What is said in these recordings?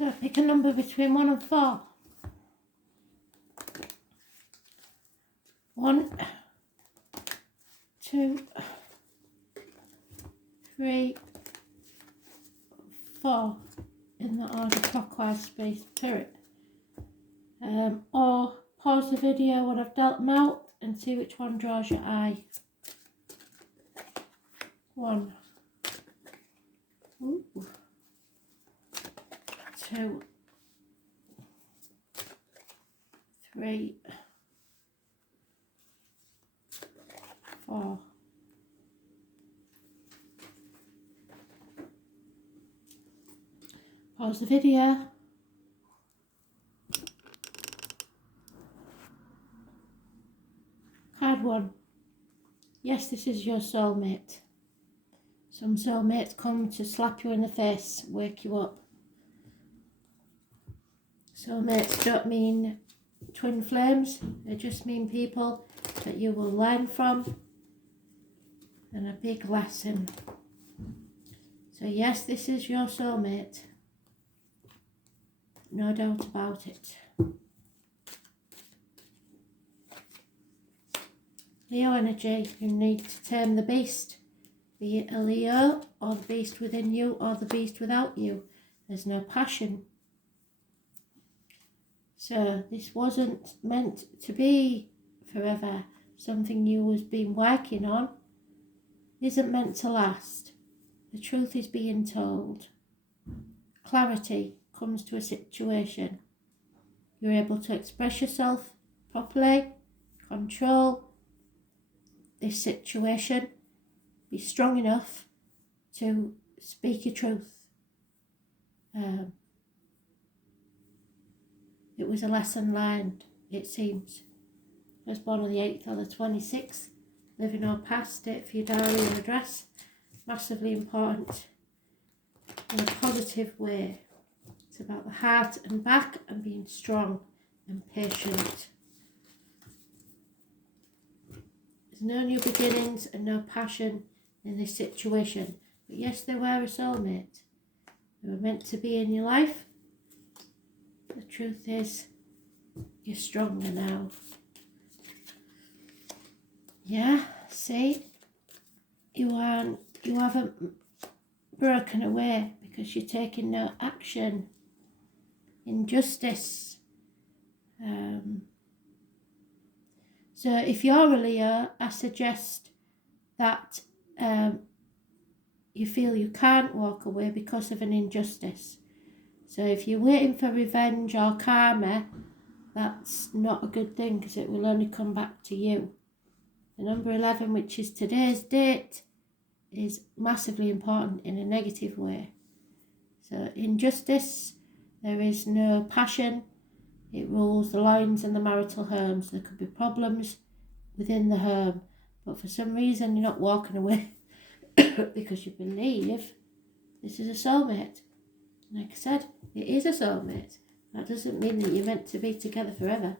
So pick a number between 1 and 4. 1, 2, 3, 4 in the order clockwise space period. Or pause the video when I've dealt them out and see which one draws your eye. 1, 2, 3, 4. Pause the video. Card 1. Yes, this is your soulmate. Some soulmates come to slap you in the face, wake you up. Soulmates don't mean twin flames, they just mean people that you will learn from and a big lesson. So yes, this is your soulmate. No doubt about it. Leo energy, you need to tame the beast. Be it a Leo, or the beast within you, or the beast without you. There's no passion. So this wasn't meant to be forever. Something you was been working on isn't meant to last. The truth is being told. Clarity comes to a situation. You're able to express yourself properly, control this situation, be strong enough to speak your truth. It was a lesson learned, it seems. I was born on the 8th or the 26th. Living or past, date for your diary and address. Massively important in a positive way. It's about the heart and back and being strong and patient. There's no new beginnings and no passion in this situation. But yes, they were a soulmate. They were meant to be in your life. The truth is, you're stronger now. Yeah, see? You haven't broken away because you're taking no action. Injustice. So if you're a Leo, I suggest that you feel you can't walk away because of an injustice. So if you're waiting for revenge or karma, that's not a good thing because it will only come back to you. The number 11, which is today's date, is massively important in a negative way. So injustice, there is no passion. It rules the lines and the marital homes. There could be problems within the home, but for some reason you're not walking away because you believe this is a soulmate. Like I said, it is a soulmate. That doesn't mean that you're meant to be together forever.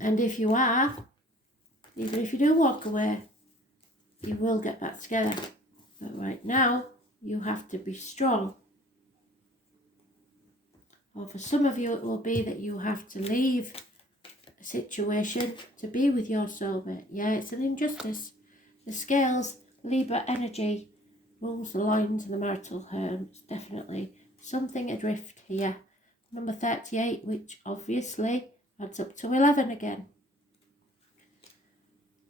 And if you are, even if you do walk away, you will get back together. But right now, you have to be strong. Or for some of you, it will be that you have to leave a situation to be with your soulmate. Yeah, it's an injustice. The scales, Libra energy, rules the lines in the marital home. It's definitely something adrift here. Number 38, which obviously adds up to 11 again.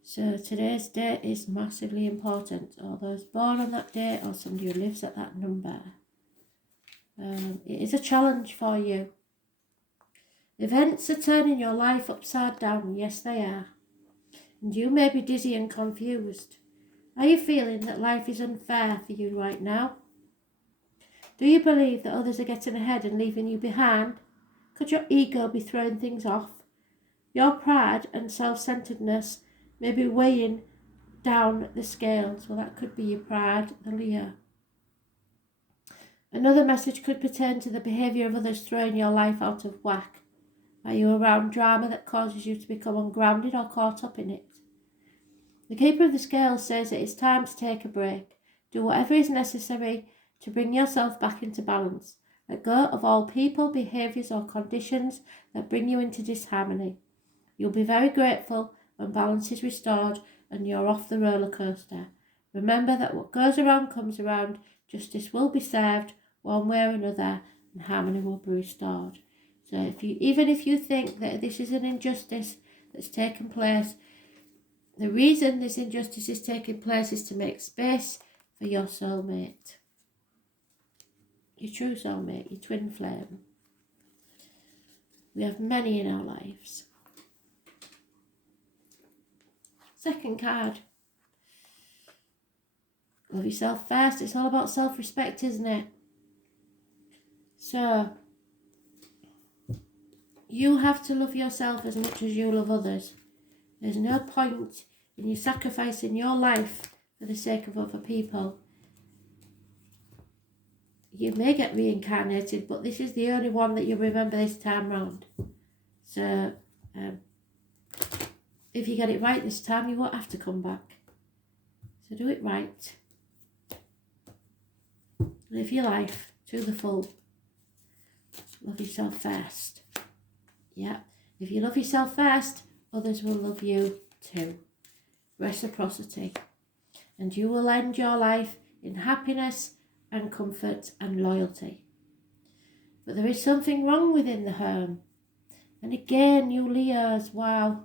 So today's date is massively important. Or those born on that date, or somebody who lives at that number. It is a challenge for you. Events are turning your life upside down. Yes, they are. And you may be dizzy and confused. Are you feeling that life is unfair for you right now? Do you believe that others are getting ahead and leaving you behind? Could your ego be throwing things off? Your pride and self-centeredness may be weighing down the scales. Well, that could be your pride, the Leo. Another message could pertain to the behaviour of others throwing your life out of whack. Are you around drama that causes you to become ungrounded or caught up in it? The Keeper of the Scales says it is time to take a break. Do whatever is necessary to bring yourself back into balance. Let go of all people, behaviours or conditions that bring you into disharmony. You'll be very grateful when balance is restored and you're off the roller coaster. Remember that what goes around comes around. Justice will be served one way or another, and harmony will be restored. So even if you think that this is an injustice that's taken place, the reason this injustice is taking place is to make space for your soulmate, your true soulmate, your twin flame. We have many in our lives. Second card. Love yourself first. It's all about self-respect, isn't it? So, you have to love yourself as much as you love others. There's no point in you sacrificing your life for the sake of other people. You may get reincarnated, but this is the only one that you remember this time round. So, if you get it right this time, you won't have to come back. So do it right. Live your life to the full. Love yourself first. Yeah. If you love yourself first, others will love you too. Reciprocity. And you will end your life in happiness and comfort and loyalty. But there is something wrong within the home. And again, you Leos, wow.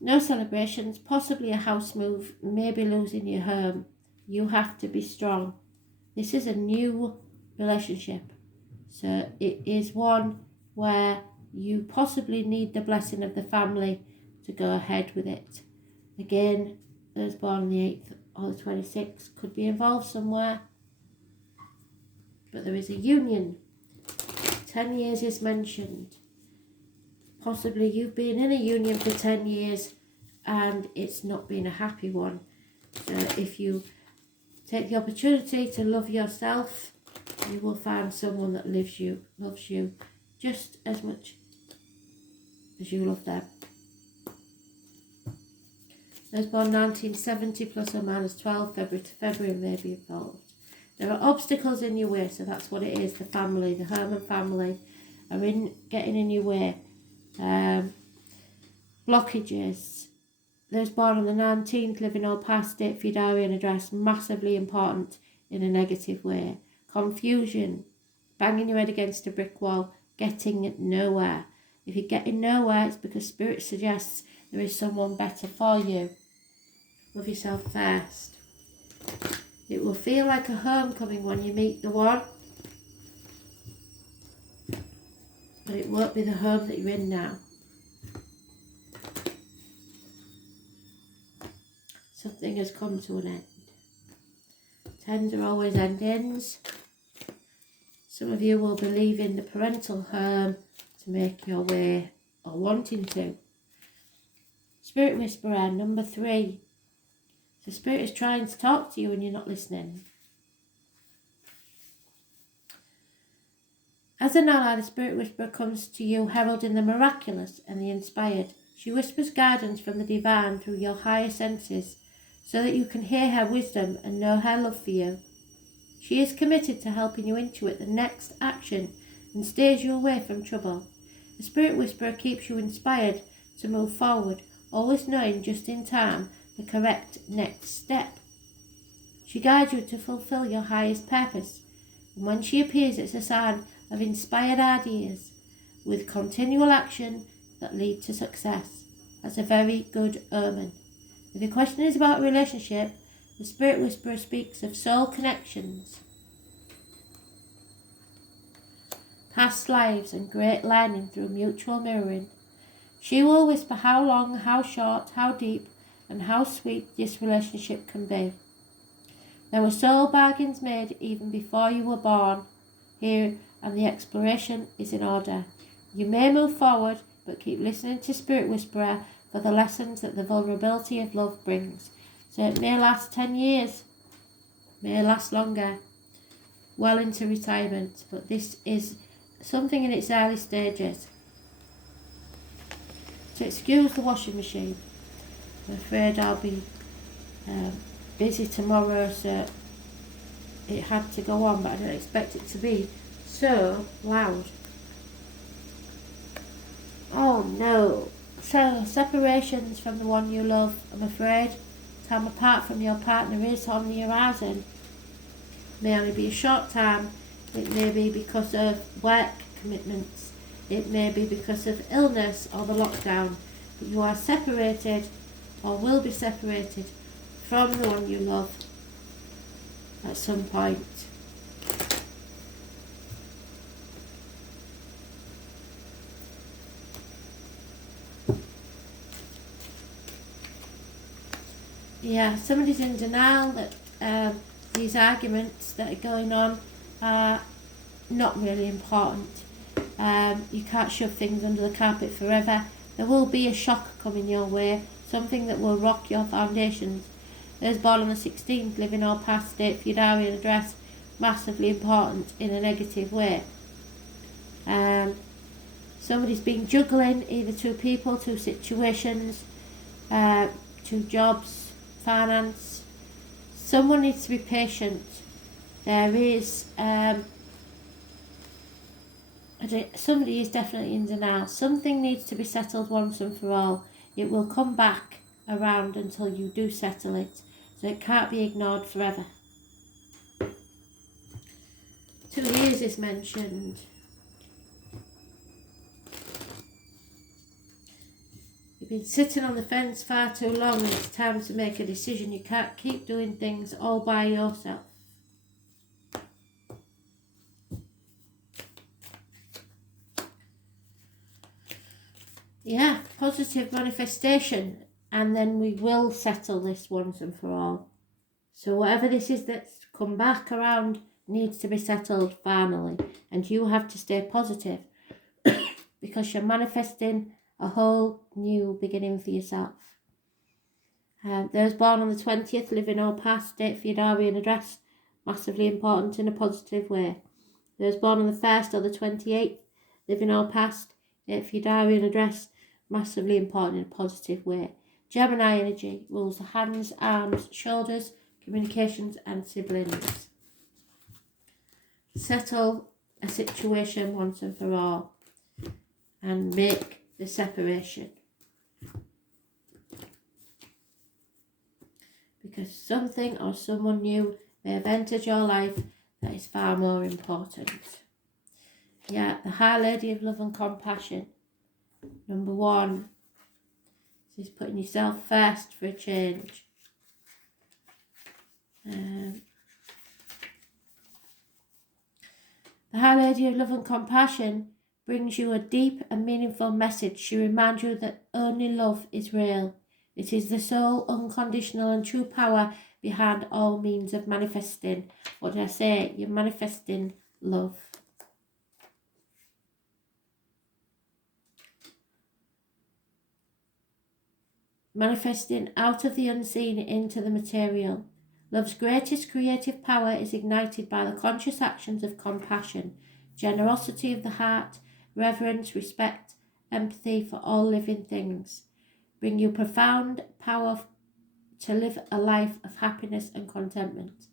No celebrations, possibly a house move, maybe losing your home. You have to be strong. This is a new relationship. So it is one where you possibly need the blessing of the family to go ahead with it. Again, those born on the 8th or the 26th could be involved somewhere. But there is a union. 10 years is mentioned. Possibly you've been in a union for 10 years and it's not been a happy one. So if you take the opportunity to love yourself, you will find someone that loves you just as much as you love them. Those born 1970 plus or minus 12 February to February may be involved. There are obstacles in your way, so that's what it is. The family, the home and family are getting in your way. Blockages. Those born on the 19th, living or past date for your diary and address, massively important in a negative way. Confusion, banging your head against a brick wall, getting nowhere. If you're getting nowhere, it's because Spirit suggests there is someone better for you. Love yourself first. It will feel like a homecoming when you meet the one, but it won't be the home that you're in now. Something has come to an end. Tens are always endings. Some of you will be leaving the parental home to make your way, or wanting to. Spirit Whisperer, number 3. So Spirit is trying to talk to you and you're not listening. As an ally, the Spirit Whisperer comes to you heralding the miraculous and the inspired. She whispers guidance from the divine through your higher senses so that you can hear her wisdom and know her love for you. She is committed to helping you intuit the next action and steers you away from trouble. The Spirit Whisperer keeps you inspired to move forward, always knowing just in time the correct next step. She guides you to fulfill your highest purpose, and when she appears, it's a sign of inspired ideas with continual action that lead to success. That's a very good omen. If your question is about a relationship, the Spirit Whisperer speaks of soul connections, past lives and great learning through mutual mirroring. She will whisper how long, how short, how deep and how sweet this relationship can be. There were soul bargains made even before you were born here, and the exploration is in order. You may move forward, but keep listening to Spirit Whisperer for the lessons that the vulnerability of love brings. So it may last 10 years, may last longer, well into retirement, but this is something in its early stages. So excuse the washing machine. I'm afraid I'll be busy tomorrow, so it had to go on, but I didn't expect it to be so loud. Oh no. So, separations from the one you love, I'm afraid. Time apart from your partner is on the horizon. May only be a short time. It may be because of work commitments. It may be because of illness or the lockdown. But you are separated or will be separated from the one you love at some point. Yeah, somebody's in denial that these arguments that are going on are not really important. You can't shove things under the carpet forever. There will be a shock coming your way, something that will rock your foundations. Those born on the 16th, living or past, date for your diary and address, massively important in a negative way. Somebody's been juggling either two people, two situations, two jobs, finance. Someone needs to be patient. There is somebody is definitely in denial. Something needs to be settled once and for all. It will come back around until you do settle it, so it can't be ignored forever. 2 years is mentioned. You've been sitting on the fence far too long, and it's time to make a decision. You can't keep doing things all by yourself. Yeah, positive manifestation, and then we will settle this once and for all. So whatever this is that's come back around needs to be settled finally, and you have to stay positive because you're manifesting a whole new beginning for yourself. Those born on the 20th, living or past, date for your diary and address, massively important in a positive way. Those born on the 1st or the 28th, living or past, date for your diary and address, massively important in a positive way. Gemini energy rules the hands, arms, shoulders, communications and siblings. Settle a situation once and for all and make the separation. Because something or someone new may have entered your life that is far more important. Yeah, the High Lady of Love and Compassion. Number 1. This is putting yourself first for a change. The High Lady of Love and Compassion brings you a deep and meaningful message. She reminds you that only love is real. It is the sole, unconditional and true power behind all means of manifesting. What did I say? You're manifesting love. Manifesting out of the unseen into the material. Love's greatest creative power is ignited by the conscious actions of compassion, generosity of the heart, reverence, respect, empathy for all living things. Bring you profound power to live a life of happiness and contentment.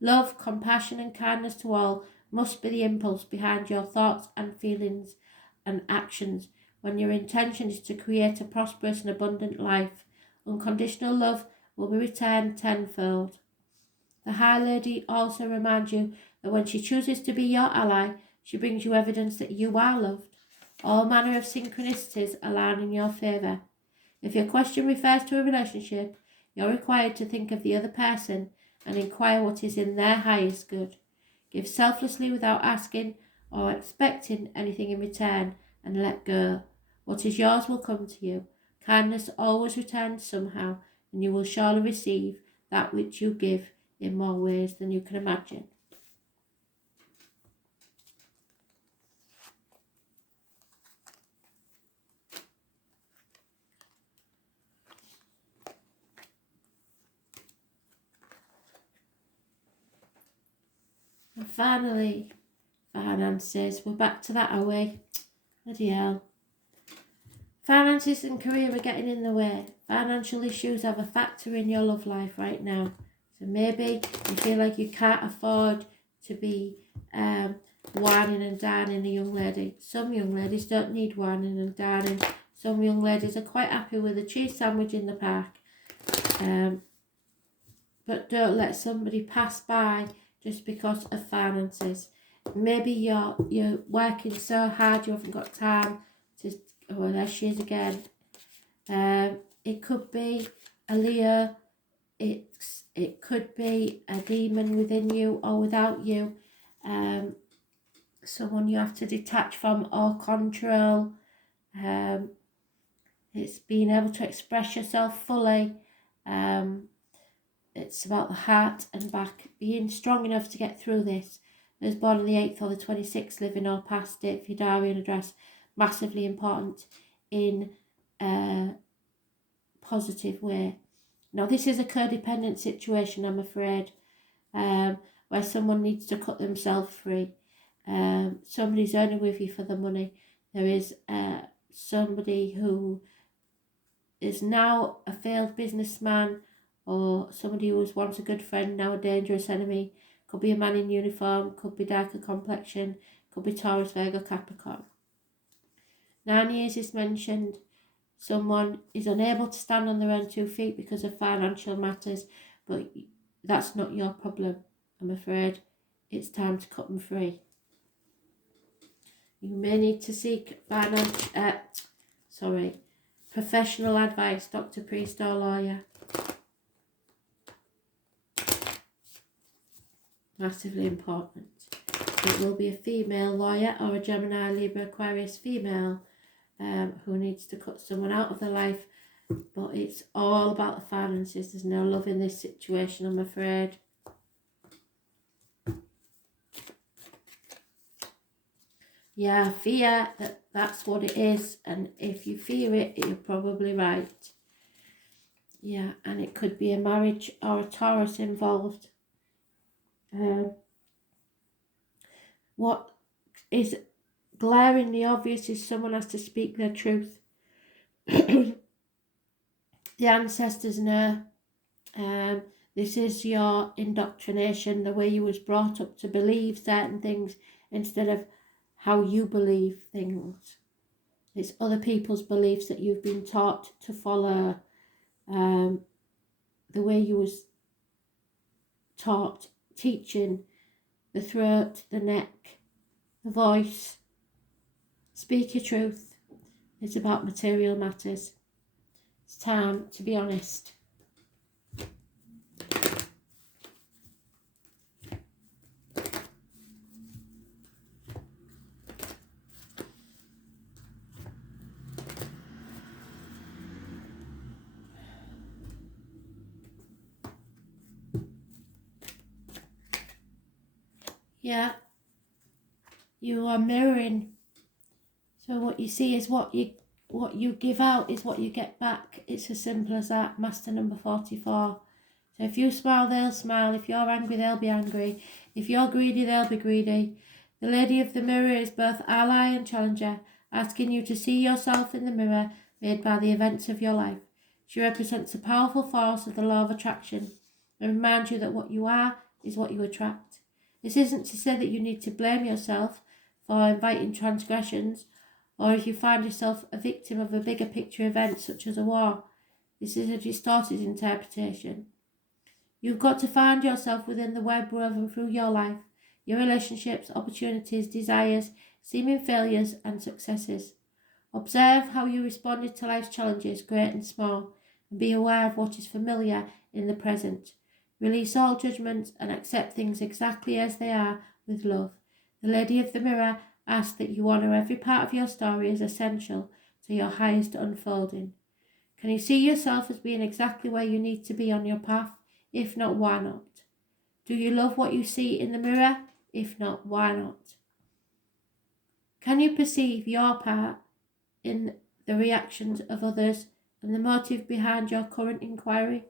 Love, compassion and kindness to all must be the impulse behind your thoughts and feelings and actions when your intention is to create a prosperous and abundant life. Unconditional love will be returned tenfold. The High Lady also reminds you that when she chooses to be your ally, she brings you evidence that you are loved. All manner of synchronicities align in your favour. If your question refers to a relationship, you're required to think of the other person and inquire what is in their highest good. Give selflessly without asking or expecting anything in return and let go. What is yours will come to you. Kindness always returns somehow, and you will surely receive that which you give in more ways than you can imagine. And finally, finances. We're back to that, are we? Bloody hell. Finances and career are getting in the way. Financial issues have a factor in your love life right now. So maybe you feel like you can't afford to be whining and dining a young lady. Some young ladies don't need whining and dining. Some young ladies are quite happy with a cheese sandwich in the park. But don't let somebody pass by just because of finances. Maybe you're working so hard you haven't got time to. Oh, there she is again. It could be a Leo. It could be a demon within you or without you. Someone you have to detach from or control. It's being able to express yourself fully. It's about the heart and back, being strong enough to get through this. Those born on the 8th or the 26th, living or past it, for your diary and address, massively important in a positive way. Now, this is a codependent situation, I'm afraid, where someone needs to cut themselves free. Somebody's only with you for the money. There is somebody who is now a failed businessman, or somebody who was once a good friend, now a dangerous enemy. Could be a man in uniform, could be darker complexion, could be Taurus, Virgo, Capricorn. 9 years is mentioned. Someone is unable to stand on their own 2 feet because of financial matters, but that's not your problem, I'm afraid. It's time to cut them free. You may need to seek professional advice, doctor, priest or lawyer. Massively important. It will be a female lawyer or a Gemini, Libra, Aquarius female who needs to cut someone out of their life, but it's all about the finances. There's no love in this situation, I'm afraid. Yeah, fear, that's what it is, and if you fear it, you're probably right. Yeah, and it could be a marriage or a Taurus involved. What is glaringly obvious is someone has to speak their truth. The ancestors know. This is your indoctrination, the way you was brought up to believe certain things instead of how you believe things. It's other people's beliefs that you've been taught to follow. The way you was taught, teaching, the throat, the neck, the voice. Speak your truth. It's about material matters. It's time to be honest. Yeah, you are mirroring. So what you see is what you give out is what you get back. It's as simple as that. Master number 44. So if you smile, they'll smile. If you're angry, they'll be angry. If you're greedy, they'll be greedy. The Lady of the Mirror is both ally and challenger, asking you to see yourself in the mirror made by the events of your life. She represents a powerful force of the law of attraction and reminds you that what you are is what you attract. This isn't to say that you need to blame yourself for inviting transgressions, or if you find yourself a victim of a bigger picture event such as a war. This is a distorted interpretation. You've got to find yourself within the web woven through your life, your relationships, opportunities, desires, seeming failures and successes. Observe how you responded to life's challenges, great and small, and be aware of what is familiar in the present. Release all judgments and accept things exactly as they are with love. The Lady of the Mirror asks that you honour every part of your story as essential to your highest unfolding. Can you see yourself as being exactly where you need to be on your path? If not, why not? Do you love what you see in the mirror? If not, why not? Can you perceive your part in the reactions of others and the motive behind your current inquiry?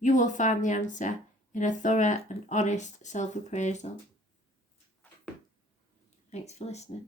You will find the answer in a thorough and honest self-appraisal. Thanks for listening.